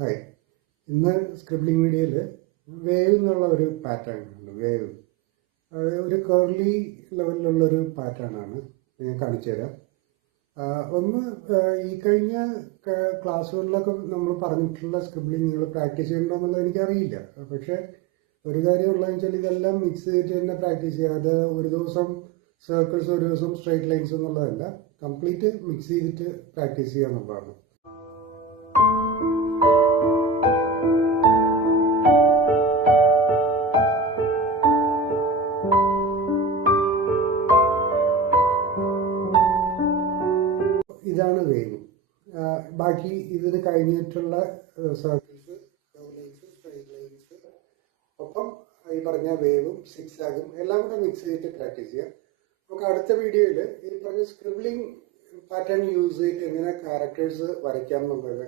Hi, ഇന്ന് scribbling വീഡിയോയിൽ wave എന്നുള്ള ഒരു പാറ്റേൺ ഉണ്ട്. വേവ് ഒരു കേർലി ലെവലിലുള്ളൊരു പാറ്റേൺ ആണ്. ഞാൻ കാണിച്ചു തരാം. ഒന്ന് ഈ കഴിഞ്ഞ ക്ലാസ്സുകളിലൊക്കെ നമ്മൾ പറഞ്ഞിട്ടുള്ള സ്ക്രിബ്ലിംഗ് നിങ്ങൾ പ്രാക്ടീസ് ചെയ്യണ്ടോ എന്നുള്ളത് എനിക്കറിയില്ല. പക്ഷേ ഒരു കാര്യമുള്ളതെന്ന് വെച്ചാൽ ഇതെല്ലാം മിക്സ് ചെയ്തിട്ട് തന്നെ പ്രാക്ടീസ് ചെയ്യുക. അത് ഒരു ദിവസം സർക്കിൾസ്, ഒരു ദിവസം സ്ട്രൈറ്റ് ലൈൻസ് എന്നുള്ളതല്ല, കംപ്ലീറ്റ് മിക്സ് ചെയ്തിട്ട് പ്രാക്ടീസ് ചെയ്യുക എന്നുള്ളതാണ്. ഇതാണ് വേവ്. ബാക്കി ഇതിന് കഴിഞ്ഞിട്ടുള്ള സർക്കിൾസ്, ലൈൻസ്, സ്ട്രൈറ്റ് ലൈൻസ്, ഒപ്പം ഈ പറഞ്ഞ വേവും സിക്സാഗും എല്ലാം കൂടെ മിക്സ് ചെയ്തിട്ട് പ്രാക്ടീസ് ചെയ്യാം. നമുക്ക് അടുത്ത വീഡിയോയിൽ ഈ പറഞ്ഞ സ്ക്രിബ്ലിംഗ് പാറ്റേൺ യൂസ് ചെയ്തിട്ട് എങ്ങനെ ക്യാരക്ടേഴ്സ് വരയ്ക്കാം എന്നുള്ളത്